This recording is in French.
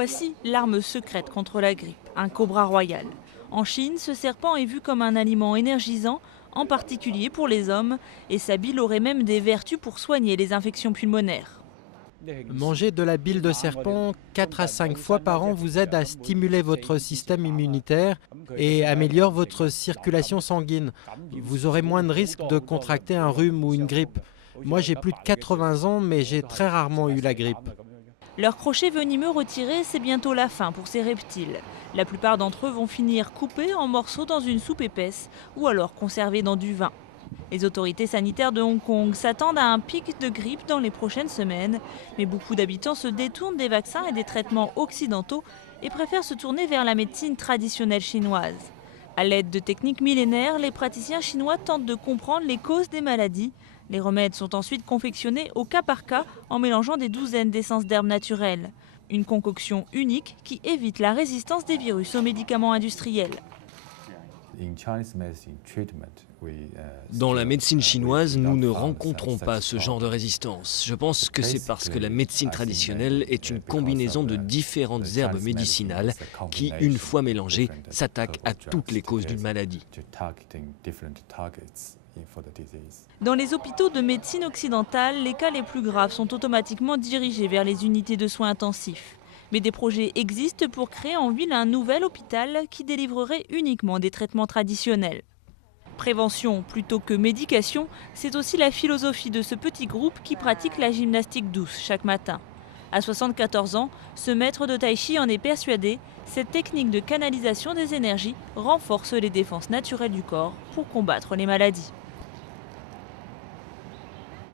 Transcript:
Voici l'arme secrète contre la grippe, un cobra royal. En Chine, ce serpent est vu comme un aliment énergisant, en particulier pour les hommes, et sa bile aurait même des vertus pour soigner les infections pulmonaires. Manger de la bile de serpent 4 à 5 fois par an vous aide à stimuler votre système immunitaire et améliore votre circulation sanguine. Vous aurez moins de risques de contracter un rhume ou une grippe. Moi, j'ai plus de 80 ans, mais j'ai très rarement eu la grippe. Leur crochet venimeux retiré, c'est bientôt la fin pour ces reptiles. La plupart d'entre eux vont finir coupés en morceaux dans une soupe épaisse ou alors conservés dans du vin. Les autorités sanitaires de Hong Kong s'attendent à un pic de grippe dans les prochaines semaines, mais beaucoup d'habitants se détournent des vaccins et des traitements occidentaux et préfèrent se tourner vers la médecine traditionnelle chinoise. À l'aide de techniques millénaires, les praticiens chinois tentent de comprendre les causes des maladies. Les remèdes sont ensuite confectionnés au cas par cas en mélangeant des douzaines d'essences d'herbes naturelles. Une concoction unique qui évite la résistance des virus aux médicaments industriels. Dans la médecine chinoise, nous ne rencontrons pas ce genre de résistance. Je pense que c'est parce que la médecine traditionnelle est une combinaison de différentes herbes médicinales qui, une fois mélangées, s'attaquent à toutes les causes d'une maladie. Dans les hôpitaux de médecine occidentale, les cas les plus graves sont automatiquement dirigés vers les unités de soins intensifs. Mais des projets existent pour créer en ville un nouvel hôpital qui délivrerait uniquement des traitements traditionnels. Prévention plutôt que médication, c'est aussi la philosophie de ce petit groupe qui pratique la gymnastique douce chaque matin. À 74 ans, ce maître de tai chi en est persuadé, cette technique de canalisation des énergies renforce les défenses naturelles du corps pour combattre les maladies.